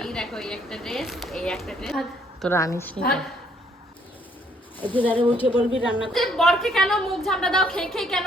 এই দেখো এই একটা ড্রেস এই একটা ড্রেস তোরা আনিস নি? একটু দাঁড়িয়ে উঠে বলবি রান্না কর। বরকে কেন মুখ ঝামটা দাও খেয়ে খেয়ে কেন?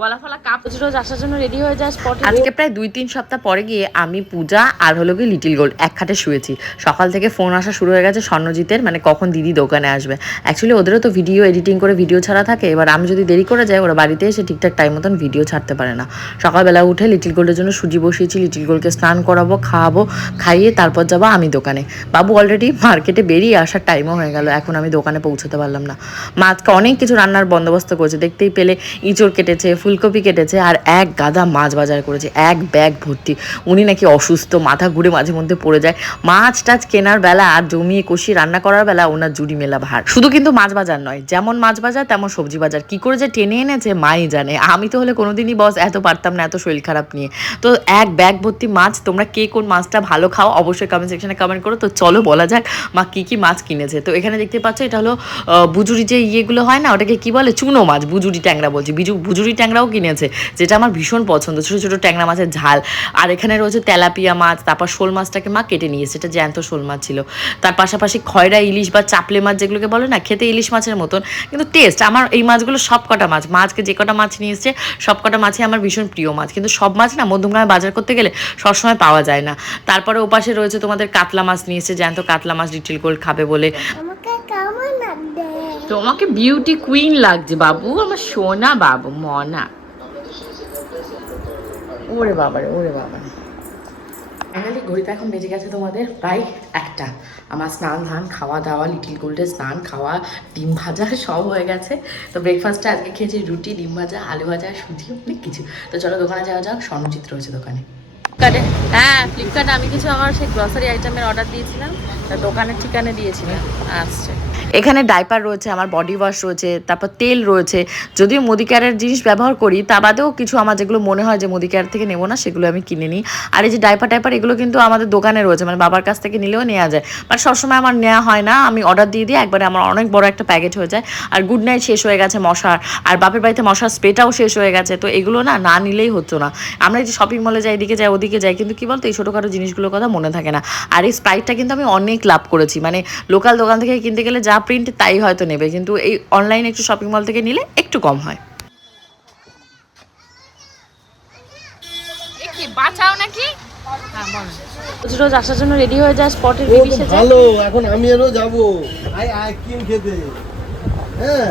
গলা ফলা কাপ রোজ আসার জন্য রেডি হয়ে স্পটে আজকে প্রায় দুই তিন সপ্তাহ পরে গিয়ে আমি, পূজা আর হলো গিয়ে লিটিল গোল্ড এক খাটে শুয়েছি। সকাল থেকে ফোন আসা শুরু হয়ে গেছে স্বর্ণজিতের মানে কখন দিদি দোকানে আসবে। অ্যাকচুয়ালি ওদেরও তো ভিডিও এডিটিং করে ভিডিও ছাড়া থাকে, এবার আমি যদি দেরি করে যাই, ওরা বাড়িতে এসে ঠিকঠাক টাইম মতন ভিডিও ছাড়তে পারে না। সকালবেলা উঠে লিটিল গোল্ডের জন্য সুজি বসিয়েছি লিটিল গোল্ডকে স্নান করাবো, খাওয়াবো, খাইয়ে তারপর যাব আমি দোকানে। বাবু অলরেডি মার্কেটে বেরিয়ে আসার টাইমও হয়ে গেল, এখন আমি দোকানে পৌঁছতে পারলাম না। মা আজকে অনেক কিছু রান্নার বন্দোবস্ত করেছে দেখতেই পেলে ইঁচড় কেটেছে, ফুলকপি কেটেছে আর এক গাদা মাছ বাজার করেছে, এক ব্যাগ ভর্তি। উনি নাকি অসুস্থ, মাথা ঘুরে মাঝে মধ্যে পড়ে যায়। মাছ টাছ কেনার বেলা আর জমিয়ে কষিয়ে রান্না করার বেলা ওনার জুড়ি মেলা ভার। শুধু কিন্তু মাছ বাজার নয়, যেমন মাছ বাজার, তেমন সবজি বাজার। কি করে যে টেনে এনেছে, মাই জানে। আমি তো হলে কোনোদিনই বস, এত পারতাম না, এত শরীর খারাপ নিয়ে। তো এক ব্যাগ ভর্তি মাছ, তোমরা কে কোন মাছটা ভালো খাও, অবশ্যই কমেন্ট সেকশনে কমেন্ট করো। তো চলো বলা যাক, মা কি কি মাছ কিনেছে। তো এখানে দেখতে পাচ্ছ, এটা হলো বুজুরি যে ইয়েগুলো হয় না, ওটাকে কি বলে, চুনো মাছ। বুজুরি ট্যাংরা বলছি। বিজু বুজুরি ট্যাংরাও কিনেছে, যেটা আমার ভীষণ পছন্দ। ছোটো ছোটো ট্যাংরা মাছের ঝাল। আর এখানে রয়েছে তেলাপিয়া মাছ, তারপর শোল মাছটাকে মা কেটে নিয়েছে এটা জ্যান্ত শোল মাছ ছিল। তার পাশাপাশি খয়রা ইলিশ বা চাপলে মাছ যেগুলোকে বলে না, খেতে ইলিশ মাছের মতন, কিন্তু টেস্ট আমার এই মাছগুলো সব কটা মাছ মাছকে যে কটা মাছ নিয়ে এসছে সব কটা মাছই আমার ভীষণ প্রিয় মাছ। কিন্তু সব মাছ না মধ্যমগ্রামে বাজার করতে গেলে সবসময় পাওয়া যায় না। তারপরে ওপাশে রয়েছে তোমাদের কাতলা মাছ নিয়ে এসছে, জ্যান্ত কাতলা মাছ লিটিল গোল্ড খাবে বলে। তোমাকে বিউটি কুইন লাগছে বাবু আমার সোনা বাবু মনা। ওরে বাবারে ওরে বাবারে ফাইনালি ঘড়িতে এখন বেজে গেছে তোমাদের প্রায় একটা। আমার স্নান ধান খাওয়া দাওয়া লিটিল গোল্ডের স্নান খাওয়া ডিম ভাজা সব হয়ে গেছে। তো ব্রেকফাস্টে আজকে খেয়েছি রুটি ডিম ভাজা আলু ভাজা সুজি অনেক কিছু। তো চলো দোকানে যাওয়া যাক স্বর্ণচিত রয়েছে দোকানে। ফ্লিপকার্টে হ্যাঁ ফ্লিপকার্টে আমি কিছু আমার সেই গ্রসারি আইটেমের অর্ডার দিয়েছিলাম। তা দোকানের ঠিকানা দিয়েছিলাম। আসছে। এখানে ডাইপার রয়েছে, আমার বডি ওয়াশ রয়েছে, তারপর তেল রয়েছে। যদিও মুদি কেয়ারের জিনিস ব্যবহার করি, তা বাদেও কিছু আমার যেগুলো মনে হয় যে মুদি কেয়ার থেকে নেব না, সেগুলো আমি কিনে নিই। আর এই যে ডাইপার টাইপার এগুলো কিন্তু আমাদের দোকানে রয়েছে মানে বাবার কাছ থেকে নিলেও নেওয়া যায়। বাট সবসময় আমার নেওয়া হয় না, আমি অর্ডার দিয়ে দিই, একবারে আমার অনেক বড় একটা প্যাকেট হয়ে যায়। আর গুড নাইট শেষ হয়ে গেছে মশার, আর বাপের বাড়িতে মশার স্প্রেটাও শেষ হয়ে গেছে, তো এগুলো না না নিলেই হতো না। আমরা যে শপিং মলে যাই, এদিকে যাই, ওদিকে যাই, কিন্তু কি বলতো, এই ছোটোখাটো জিনিসগুলোর কথা মনে থাকে না। আর এই স্প্রাইটটা কিন্তু আমি অনেক লাভ করেছি মানে লোকাল দোকান থেকে কিনতে গেলে যা প্রিন্ট তাই হয়তো নেবে কিন্তু এই অনলাইনে একটু শপিং মল থেকে নিলে একটু কম হয়। বাঁচাও নাকি? রোজ রোজ আসার জন্য রেডি হয়ে যায় স্পটের বেবি সেজে ভালো এখন আমি আরও যাব। আই আইসক্রিম খেতে। হ্যাঁ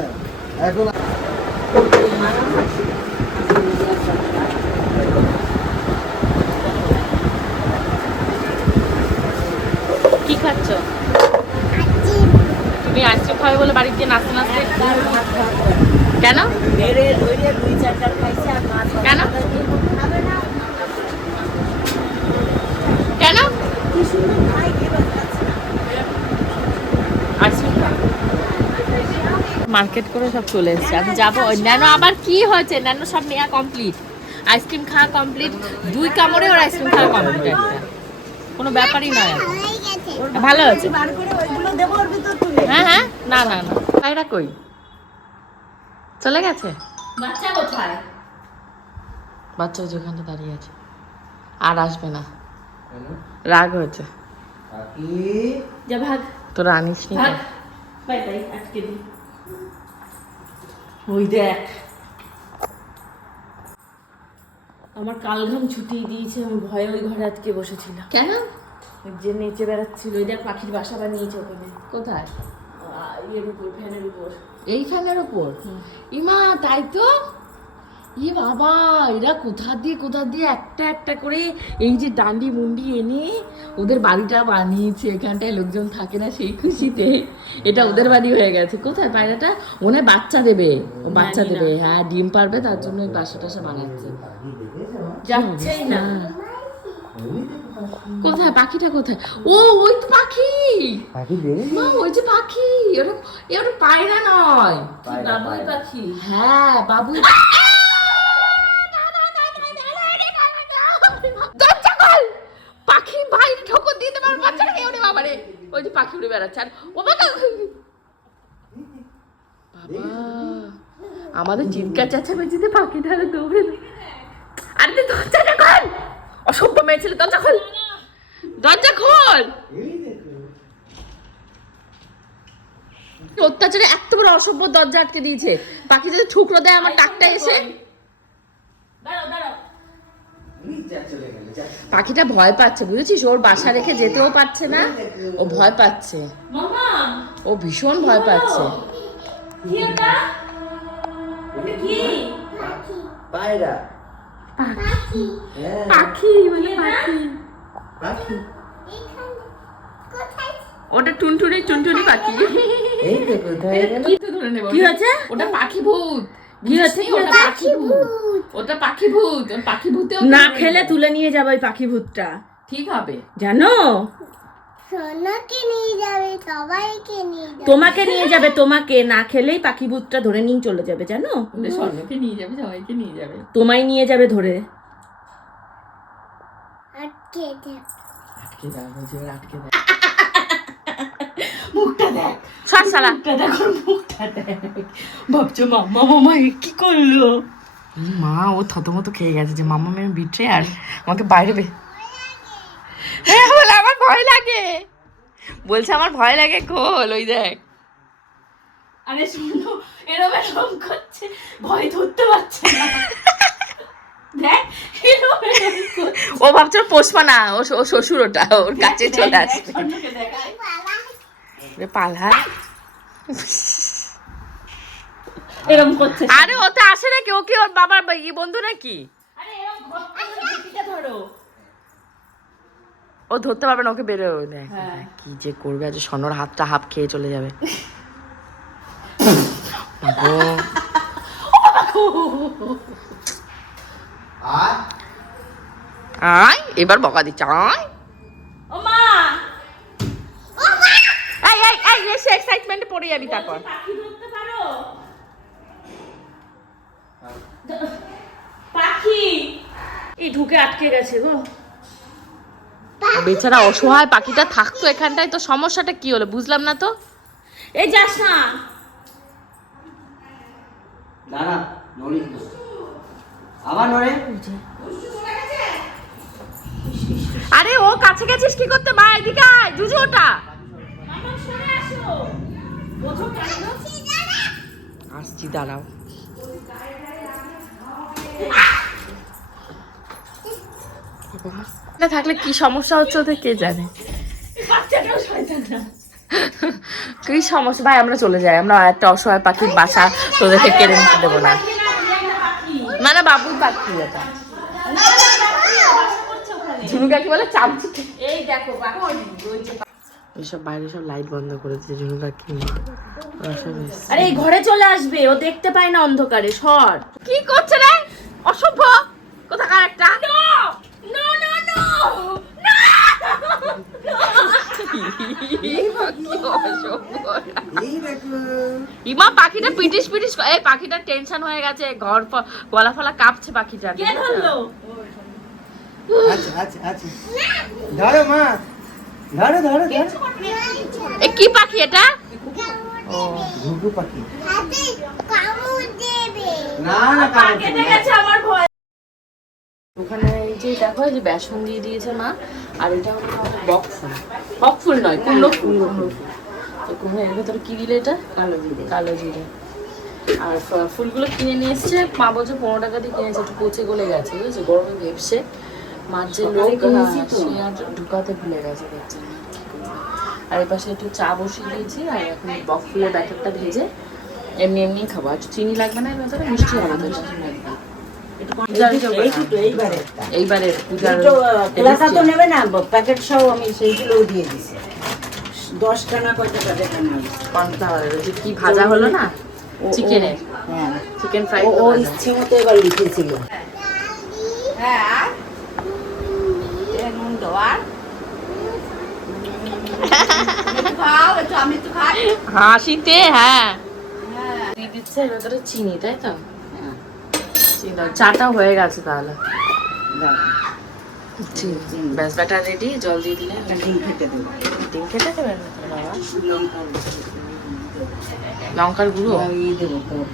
এখন কি খাচ্ছ তুমি আইসক্রিম খাবে বলে বাড়িতে নাচতে নাচতে কেন? কেন? কেন? মার্কেট করে সব চলে এসেছে। আমি যাব। ন্যানো আবার কি হয়েছে? ন্যানো সব নেওয়া কমপ্লিট আইসক্রিম খাওয়া কমপ্লিট দুই কামড়ে ওর আইসক্রিম খাওয়া কমপ্লিট কোনো ব্যাপারই নয়। ভালো আছে হ্যাঁ হ্যাঁ। না না না। পায়রা কই? চলে গেছে? বাচ্চা কোথায়? বাচ্চা ওই যে ওখানটা দাঁড়িয়ে আছে। আর আসবে না। রাগ হয়েছে। যা ভাগ। তোরা আনিস নি। ভাগ। বাই বাই আটকে দি ওই দেখ। আমার কালঘাম ছুটি দিয়েছে আমি ভয়ে ওই ঘরে আজকে বসেছিলাম। কেন? ওই যে নেচে বেড়াচ্ছিল ওই দেখ পাখির বাসা বানিয়েছে ওখানে। কোথায়? ইয়ের উপর ফ্যানের উপর। এই ফ্যানের ওপর ইমা তাই তো? ই বাবা এরা কোথা দিয়ে কোথা দিয়ে একটা একটা করে এই যে ডান্ডি মুন্ডি এনে ওদের বাড়িটা বানিয়েছে। এখানটায় লোকজন থাকে না সেই খুশিতে। এটা ওদের বাড়ি হয়ে গেছে। কোথায় পায়রাটা? ওনে বাচ্চা দেবে। ও বাচ্চা দেবে। হ্যাঁ ডিম পারবে তার জন্য ওই বাসা টাসা বানাচ্ছে। যাচ্ছেই না। কোথায়? পাখিটা কোথায়? ও ওই তো পাখি! মা ওই যে পাখি! ওটা এ ওটা পায়রা নয়। বাবুই পাখি। হ্যাঁ বাবু দরজা খোল! পাখি ঠোকর দিয়ে বাবারে। ওই যে পাখি উড়ে বেড়াচ্ছে। আর ও বাবা আমাদের চিৎকার চেঁচামেচিতে পাখিটা আরও দৌড়ে মেয়ে ছেলে দরজা খোল! দরজা খোল। অত্যাচারে এত বড় অসভ্য দরজা আটকে দিয়েছে। পাখি যদি ঠুকরো দেয় আমার টাকটা এসে পাখিটা ভয় পাচ্ছে বুঝেছিস? ওর বাসা রেখে যেতেও পারছে না। ও ভয় পাচ্ছে। ও ভীষণ ভয় পাচ্ছে। পায়রা। পাখি। মানে পাখি। পাখি? ওটা টুনটুনি টুনটুনি পাখি। এই তো কোথায় গেল? কি তো ধরে নেব কি ওটা পাখি ভূত। কি? ওটা পাখি ভূত। ওটা পাখি ভূত। ওর পাখি ভূতেও না খেলে তুলে নিয়ে যাবে ওই পাখি ভূতটা। ঠিক হবে। জানো? সোনাকে নিয়ে যাবে সবাইকে নিয়ে যাবে। তোমাকে নিয়ে যাবে তোমাকে। না খেলেই পাখি ভূতটা ধরে নিয়ে চলে যাবে জানো? স্বর্ণকে নিয়ে যাবে সবাইকে নিয়ে যাবে। তোমায় নিয়ে যাবে ধরে। আটকে যাবে আটকে দাও বলছি আটকে দাও সর সালা দেখো মুখটা দেখ ভাবছ মাম্মা মামা কি করল মা ও থতমত খেয়ে গেছে যে মামা মেয়ে বিট্রে আর আমাকে বাইরে বে বলে আমার ভয় লাগে বলছে আমার ভয় লাগে খোল ওই দেখ আরে শুনো, এরম এরম করছে, ভয় ধরতে পারছে না দেখ এরম এরম করছে। ও ভাবছে পোষমা না ও ও শ্বশুর ওটা ওর কাছে চলে আসবে। পালা। এরম করছে। আরে ও তো আসে নাকি? ও কি ওর বাবার ই বন্ধু নাকি? ও ধরতে পারবে না ওকে বেরো দেখ হ্যাঁ। কি যে করবে আজ সনর হাতটা হাফ খেয়ে চলে যাবে। আর আয়। এবার বকা দিচ্ছে আয়। ও মা। এসে এক্সাইটমেন্টে পড়ে যাবি তারপর। পাখি ধরতে পারো? পাখি। এই ঢুকে আটকে গেছে গো। বেচারা অসহায় পাখিটা থাকতো এখানটায় তো সমস্যাটা কি হলো বুঝলাম না তো? এই যাস না। আরে ও কাছে গেছিস কি করতে? মা এদিকে আয়। জুজু ওটা। আসছি দাঁড়াও। না থাকলে কি সমস্যা হচ্ছে ওদের কে জানে? বাচ্চাটাও কি সমস্যা? ভাই আমরা চলে যাই। আমরা একটা অসহায় পাখির বাসা তোদেরকে কেড়ে নিতে দেবো না। পাখি। না না বাবুর পাখি এটা না, না, না, পাখি বাসা করছে ওখানে। ঝুনু কাকি বলে চামচি এই দেখো এইসব বাইরে সব লাইট বন্ধ করে দিচ্ছে ঝুনু কাকি। আরে এই ঘরে চলে আসবে ও দেখতে পায় না অন্ধকারে সর কি করছে রে অসভ্য কোথাকার একটা এই দেখো ইমা পাখিটা পিটিস পিটিস এই পাখিটার টেনশন হয়ে গেছে ঘর গলা ফলা কাঁপছে ধরলো? আচ্ছা আচ্ছা আচ্ছা। ধরো মা। ধরো ধরো এ কি পাখি এটা? ও ঘুঘু পাখি। কামড় দেবে। না না পা কেটে আমার ভয়। ওখানে এই যে দেখো যে বেসন দিয়ে দিয়েছে মা আর এটা হলো বক ফুল। বক নয় কুমড়ো ফুল। কুমড়ো ফুল। তো কুমড়ো এর ভেতরে কি দিলে এটা? কালো জিরে। কালো জিরে। আর ফুলগুলো কিনে নিয়ে এসছে। মা বলছে পনেরো টাকা দিয়ে কিনেছে একটু পচে গলে গেছে বুঝেছ? গরমে ভেবসে মার যে লোক আর ঢুকাতে ভুলে গেছে দেখছি। আর এই পাশে একটু চা বসিয়ে দিয়েছি আর এখন বক ফুলের ব্যাটারটা ভেজে এমনি এমনি খাব। আর চিনি লাগবে না এই ভেতরে মিষ্টি হবে এইবারে এইবারে পূজার দুটো তো নেবে না প্যাকেট সহ আমি সেইগুলোও দিয়ে দিছি। দশটা না টাকা কি ভাজা হলো চিকেনের হ্যাঁ। চিকেন ফ্রাই ও ও ইচ্ছে মতো এবার লিখেছিল। হাসিতে হ্যাঁ। দিচ্ছে ভেতরে চিনি তাই তো। চাটা হয়ে গেছে তাহলে। ব্যাস রেডি জল দিয়ে দিলে। ডিম খেতে দেবো। ডিম খেতে দেবেন লঙ্কার গুঁড়ো? ইয়ে গোলমরিচের গুঁড়ো।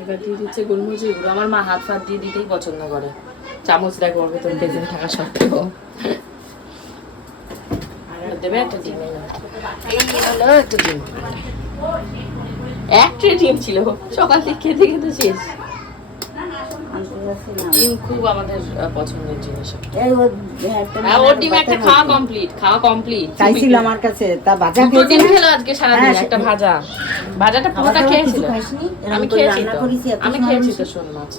এবার দিয়ে দিচ্ছে গোলমরিচের গুঁড়ো। আমার মা হাত ফাত দিয়ে দিতেই পছন্দ করে। চামচ দেখো ওর ভেতর বেজেন থাকা সত্ত্বেও। আর দেবে একটা ডিম। হলো একটা ডিম। এক ট্রে ডিম ছিল। সকাল থেকে খেতে খেতে শেষ। ডিম খুব আমাদের পছন্দের জিনিস ওর ডিম একটা খাওয়া কমপ্লিট খাওয়া কমপ্লিট চাইছিল আমার কাছে তা ভাজা খেলো আজকে সারাদিন হ্যাঁ, একটা ভাজা। ভাজাটা পুরোটা খেয়েছিল। আমি খেয়েছি তো। আমি খেয়েছি তো। শোন মাছ।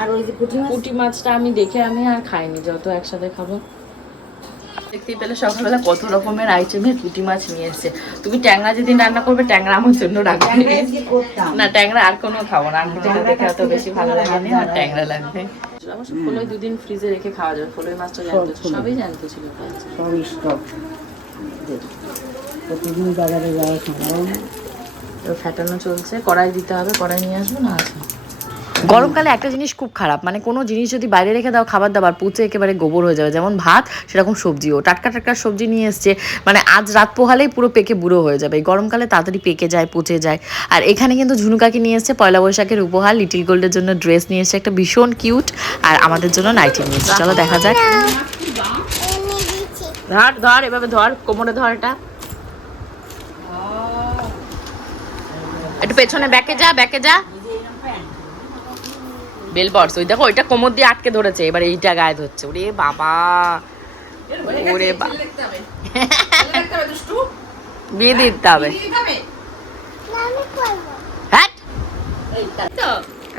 আর ওই যে পুঁটি মাছ? পুঁটি মাছটা আমি দেখে আমি আর খাইনি যত একসাথে খাব। দেখতেই পেলে সকালবেলা কত রকমের আইটেমের পুঁটি মাছ নিয়ে এসছে। তুমি ট্যাংরা যেদিন রান্না করবে ট্যাংরা আমার জন্য রাখবে। ট্যাংরা না ট্যাংরা আর কোনো খাব না। আমি যেটা দেখে অত বেশি ভালো লাগে না আমার ট্যাংরা লাগবে। ফলই দুদিন ফ্রিজে রেখে খাওয়া যাবে। ফলই মাছটা জানতো সবই জানতো ছিল প্রায়। স্টক। প্রতিদিন বাজারে যাওয়া সম্ভব তো ফ্যাটানো চলছে। কড়াই দিতে হবে কড়াই নিয়ে আসব না আছে? গরমকালে একটা জিনিস খুব খারাপ মানে কোনো জিনিস যদি বাইরে রেখে দাও, খাবার দাবার পুচে একেবারে গোবর হয়ে যাবে। যেমন ভাত, সেরকম সবজিও। টাটকা টাটকা সবজি নিয়ে এসছে মানে আজ রাত পোহালেই পুরো পেকে বুড়ো হয়ে যাবে। গরমকালে তাড়াতাড়ি পেকে যায় পচে যায়। আর এখানে কিন্তু ঝুনুকাকি নিয়ে এসছে, পয়লা বৈশাখের উপহার, লিটিল গোল্ডের জন্য ড্রেস নিয়ে এসছে, একটা ভীষণ কিউট। আর আমাদের জন্য নাইটি নিয়ে এসছে। চলো দেখা যাক। ধর ধর, এভাবে ধর, কোমরে ধর এটা। একটু পেছনে, ব্যাকে যা ব্যাকে যা। বেল বর্স ওই দেখো ওইটা কোমর দিয়ে আটকে ধরেছে এবার এইটা গায়ে ধরছে। ওরে বাবা। ওরে বা বিয়ে দিতে হবে। হ্যাঁ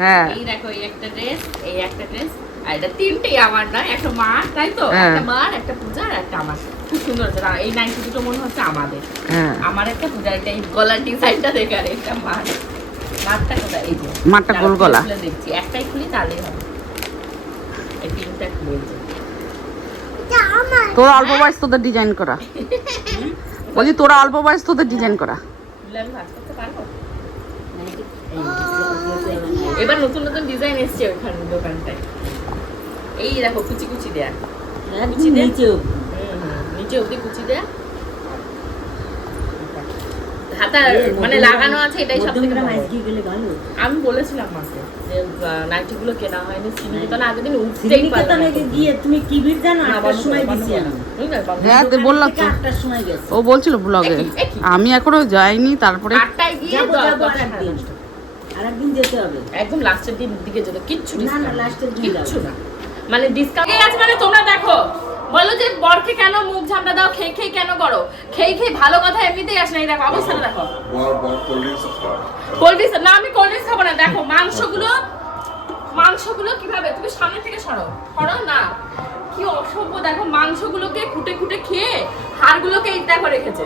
হ্যাঁ। এই দেখো এই একটা ড্রেস এই একটা ড্রেস আর এটা তিনটেই আমার না একটা মার তাই তো? হ্যাঁ। একটা মার একটা পূজা আর একটা আমার। খুব সুন্দর হচ্ছে এই নাইটি দুটো মনে হচ্ছে আমাদের। হ্যাঁ। আমার একটা পূজার একটা গলার ডিজাইনটা দেখে আর একটা মার। মারটা কোথায়? এই যে। দেখছি। একটাই খুলি হবে। এই তিনটা খুলে তোর অল্প বয়স তোদের ডিজাইন করা। বলছি তোরা অল্প বয়স তোদের ডিজাইন করা। এবার নতুন নতুন ডিজাইন এসছে ওখানে দোকানটায়। এই দেখো কুচি কুচি দেয়া। একদম নিচেও নিচে অব্দি কুচি দেয়া। হাতা মানে লাগানো আছে এটাই সব থেকে আমি বলেছিলাম মাকে যে নাইটি গুলো কেনা হয়নি সিমিকে তো আগের দিন উঠতেই পারলাম গিয়ে তুমি কি ভিড় জানো? আটটার সময় দিছি হ্যাঁ তো বললাম তো। আটটার সময় গেছি। ও বলছিল ব্লগে আমি এখনও যাইনি তারপরে আটটায় গিয়ে যেতে হবে। একদম লাস্টের দিন দিকে যেত না, না, দিন কিচ্ছু না। মানে ডিসকাউন্ট আছে মানে তোমরা দেখো বলো যে বরকে কেন মুখ ঝামটা দাও খেয়ে খেয়ে কেন করো? খেয়ে খেয়ে ভালো কথা এমনিতেই আসে না। এই দেখো অবস্থাটা দেখো। কোল্ড ড্রিঙ্কস না আমি কোল্ড ড্রিঙ্কস খাব না। দেখো মাংসগুলো মাংসগুলো কীভাবে? তুমি সামনে থেকে সরো। সরো না। কি অসভ্য দেখো মাংসগুলোকে খুঁটে খুঁটে খেয়ে হাড়গুলোকে এই দেখো রেখেছে।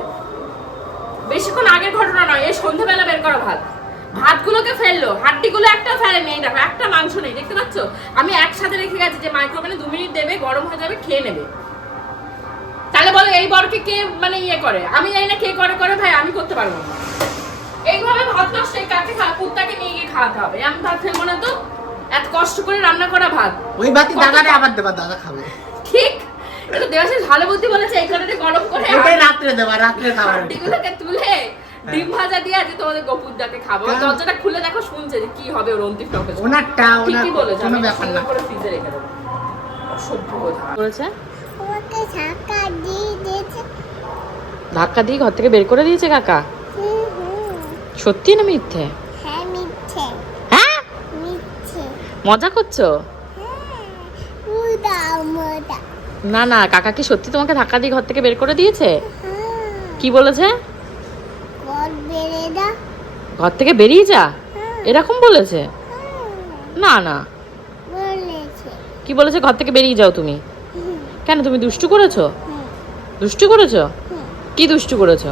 বেশিক্ষণ আগের ঘটনা নয় এই সন্ধ্যেবেলা বের করা ভাত। ভাতগুলোকে ফেলল হাড্ডিগুলো একটা ফেলেনি এই দেখো একটা মাংস নেই দেখতে পাচ্ছ? আমি একসাথে রেখে গেছি যে মাইক্রোওভেনে দু মিনিট দেবে গরম হয়ে যাবে খেয়ে নেবে। তাহলে বলো এই বরকে কে মানে ইয়ে করে? আমি জানি না কে করে করে ভাই আমি করতে পারব না। এইভাবে ভাত নষ্ট এই কাকে খা কুত্তাকে নিয়ে গিয়ে খাওয়াতে হবে? আমি ভাত ফেলব না তো? এত কষ্ট করে রান্না করা ভাত। ওই কত দাদারে আবার দেবা দাদা খাবে। ঠিক? এটা দেবাশিস ভালো বুদ্ধি বলেছে এই কারণে গরম করে রাত্রে দেবা রাত্রে খাবার। তুলে ডিম ভাজা দিয়ে আজ তোমাদের গপুরদাকে খাব। দরজাটা খুলে দেখো শুনছে যে কি হবে ওর অন্তিম টকে ওনারটা ওনার বলেছে কোনো ব্যাপার না। করে ফ্রিজে রেখে দেবো। অসভ্য কথা বলেছে? আমাকে ছাকা দিয়ে দিয়েছে। ধাক্কা দিয়ে ঘর থেকে বের করে দিয়েছে কাকা? সত্যি না মিথ্যে? হ্যাঁ মিথ্যে। হ্যাঁ? মিথ্যে। মজা করছ? হ্যাঁ না না কাকা কি সত্যি তোমাকে ধাক্কা দিয়ে ঘর থেকে বের করে দিয়েছে? হ্যাঁ। কি বলেছে? ঘর থেকে বেরিয়ে যা। হ্যাঁ। এরকম বলেছে? হ্যাঁ। না না। কি বলেছে? ঘর থেকে বেরিয়ে যাও তুমি। কেন তুমি দুষ্টু করেছ? দুষ্টু করেছ? কি দুষ্টু করেছ?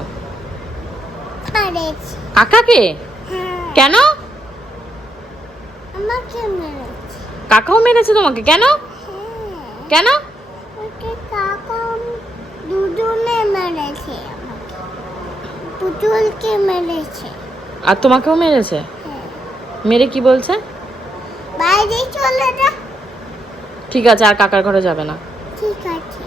কাকাকে? হ্যাঁ। কেন? কাকাও মেরেছে তোমাকে। কেন? হ্যাঁ। কেন ওকে কাকা দুজনে মেরেছে আমাকে পুতুলকে মেরেছে। আর তোমাকেও মেরেছে? হ্যাঁ। মেরে কি বলছে? বাইরে চলে যা। ঠিক আছে আর কাকার ঘরে যাবে না। ঠিক আছে।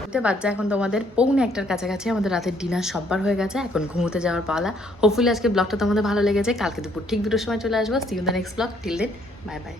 ঘড়িতে বাচ্চা এখন তোমাদের পৌনে একটার কাছাকাছি আমাদের রাতের ডিনার সববার হয়ে গেছে এখন ঘুমোতে যাওয়ার পালা। হোপফুলি আজকে ব্লগটা তোমাদের ভালো লেগেছে কালকে দুপুর ঠিক দুটোর সময় চলে আসব। See you the next blog till then bye bye